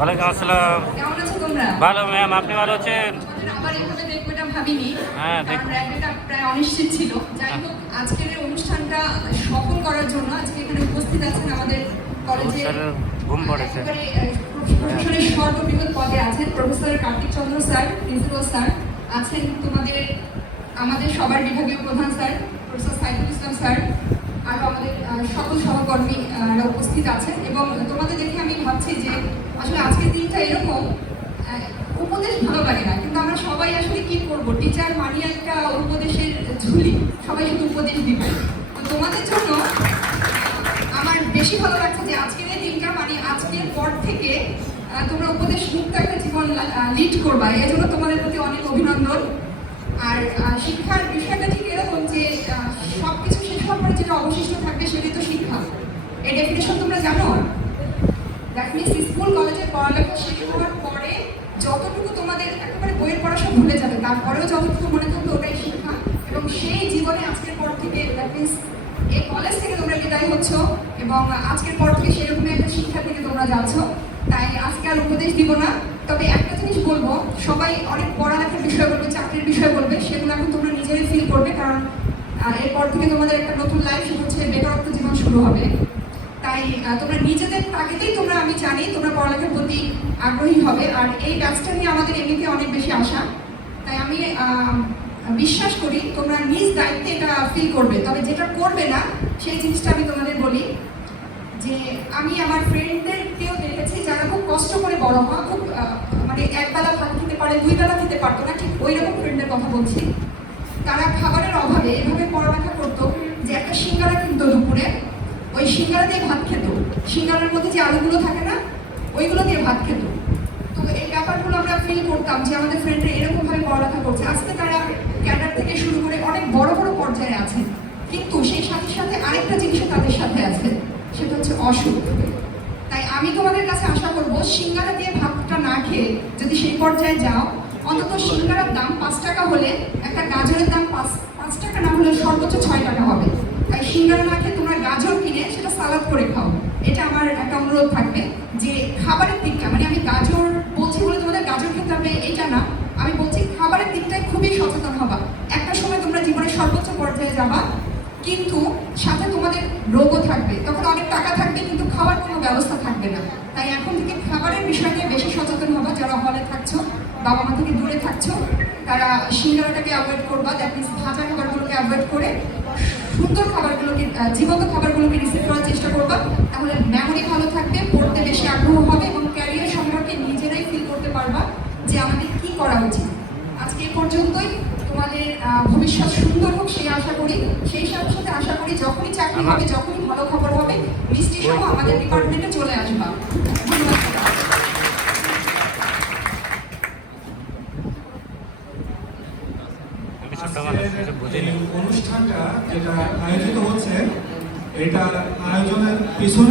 ওয়ালাইকুম আসসালাম। কেমন আছো তোমরা? ভালো ম্যাম, আপনি ভালো আছেন? আবার এভাবে দেখবো এটা ভাবিনি। হ্যাঁ, কারণ র্যাকেটটা প্রায় অনিশ্চিত ছিল। যাই হোক, আজকের এই অনুষ্ঠানটা সফল করার জন্য আজকে এখানে উপস্থিত আছেন আমাদের কলেজে ঘুম পড়েছে। প্রশাসনের সর্ববৃহৎ পদে আছেন প্রফেসর কার্তিক চন্দ্র স্যার, প্রিন্সিপাল স্যার আছেন, আমাদের সবার বিভাগীয় প্রধান sir professor Saiful Islam sir, আরও আমাদের সকল সহকর্মীরা উপস্থিত আছেন। এবং তোমাদের দেখে আমি ভাবছি যে আসলে আজকের দিনটা এরকম, উপদেশ ভালো লাগে না, কিন্তু আমরা সবাই আসলে কি করবো, টিচার মানি একটা উপদেশের ঝুলি, সবাই শুধু উপদেশ দিবে। তো তোমাদের জন্য আমার বেশি ভালো লাগছে যে আজকের এই দিনটা, মানে আজকের পর থেকে তোমরা উপদেশ মুক্ত একটা জীবন লিড করবা, এই জন্য তোমাদের প্রতি অনেক অভিনন্দন। আর শিক্ষার বিষয়টা ঠিক এরকম যে সবকিছু শেষ হওয়ার পরে যেটা অবশিষ্ট থাকবে সেটাই তো শিক্ষা। এই ডেফিনেশন তোমরা জানো? দ্যাট মিনস স্কুল কলেজের পড়ালেখা শেষ হওয়ার পরে যতটুকু তোমাদের একেবারে বইয়ের পড়াশোনা ভুলে যাবে, তারপরেও যতটুকু মনে থাকবে ওটাই শিক্ষা। এবং সেই জীবনে আজকের পর থেকে দ্যাট মিনস এই কলেজ থেকে তোমরা বিদায় হচ্ছ এবং আজকের পর থেকে সেরকম একটা শিক্ষা থেকে তোমরা যাচ্ছ। তাই আজকে আর উপদেশ দিব না, তবে একটা জিনিস বলবো, সবাই অনেক পড়ালেখার বিষয় বলবে, চাকরির বিষয় বলবে, সেগুলো এখন তোমরা নিজেরাই ফিল করবে, কারণ এরপর থেকে তোমাদের একটা নতুন লাইফ, সেটা হচ্ছে বেকারত্ব জীবন শুরু হবে। তাই তোমরা নিজেদের তাগিদেই তোমরা, আমি জানি তোমরা পড়ালেখার প্রতি আগ্রহী হবে, আর এই ব্যাচটা নিয়ে আমাদের এমনিতে অনেক বেশি আশা। তাই আমি বিশ্বাস করি তোমরা নিজ দায়িত্বে এটা ফিল করবে। তবে যেটা করবে না সেই জিনিসটা আমি তোমাদের বলি, যে আমি আমার ফ্রেন্ডদেরকেও দেখেছি যারা খুব কষ্ট করে বড় হওয়া, খুব মানে একবেলা ভাত খেতে পারে, দুই বেলা খেতে পারতো না, ঠিক ওই রকম ফ্রেন্ডের কথা বলছি। তারা খাবারের অভাবে এভাবে পড়ালেখা করতো যে একটা সিঙ্গারা কিনতো দুপুরে, ওই সিঙ্গারা দিয়ে ভাত খেত, সিঙ্গারার মধ্যে যে আলুগুলো থাকে না ওইগুলো দিয়ে ভাত খেত। তো এই ব্যাপারগুলো আমরা ফিল করতাম যে আমাদের ফ্রেন্ডরা এরকমভাবে পড়ালেখা করছে। আজকে তারা ক্যাডার থেকে শুরু করে অনেক বড় বড় পর্যায়ে আছে, কিন্তু সেই সাথে সাথে আরেকটা জিনিসও তাদের সাথে আছে, সেটা হচ্ছে অসুখ। তাই আমি তোমাদের কাছে আশা করবো, সিঙ্গারা দিয়ে ভাতটা না খেয়ে যদি সেই পর্যায়ে যাও, অন্তত সিঙ্গারার দাম 5 টাকা হলে একটা গাজরের দাম 5 টাকা না হলে সর্বোচ্চ 6 টাকা হবে। তাই সিঙ্গারা না খেয়ে তোমরা গাজর কিনে সেটা সালাদ করে খাও। এটা আমার একটা অনুরোধ থাকবে যে খাবারের দিকটা, মানে আমি গাজর বলছি বলে তোমাদের গাজর খেতে হবে এইটা না, আমি বলছি খাবারের দিকটায় খুবই সচেতন হবা। একটা সময় তোমরা জীবনের সর্বোচ্চ পর্যায়ে যাবা, কিন্তু সাথে তোমাদের রোগও থাকবে, তখন অনেক টাকা থাকবে কিন্তু খাওয়ার কোনো ব্যবস্থা থাকবে না। তাই এখন থেকে খাবারের বিষয় নিয়ে বেশি সচেতন হবা। যারা হলে থাকছো, বাবা মা থেকে দূরে থাকছো, তারা সিঙ্গারাটাকে অ্যাভয়েড করবা, দ্যাট মিনস ভাজা খাবারগুলোকে অ্যাভয়েড করে সুন্দর খাবারগুলোকে, জীবন্ত খাবারগুলোকে রিসিভ করার চেষ্টা করবা। তাহলে মেমোরি ভালো থাকবে, পড়তে বেশি আগ্রহ হবে এবং ক্যারিয়ার সম্পর্কে নিজেরাই ফিল করতে পারবা যে আমাদের কি করা উচিত। আজকে এ পর্যন্তই। তোমাদের ভবিষ্যৎ সুন্দর হোক সেই আশা করি। সেই সাথে সাথে আশা করি যখনই চাকরি হবে, যখনই ভালো খবর হবে, মিষ্টি সহ আমাদের ডিপার্টমেন্টে চলে আসবা। ধন্যবাদ। অনুষ্ঠানটা যেটা আয়োজিত হচ্ছে, এটা আয়োজনের পিছনে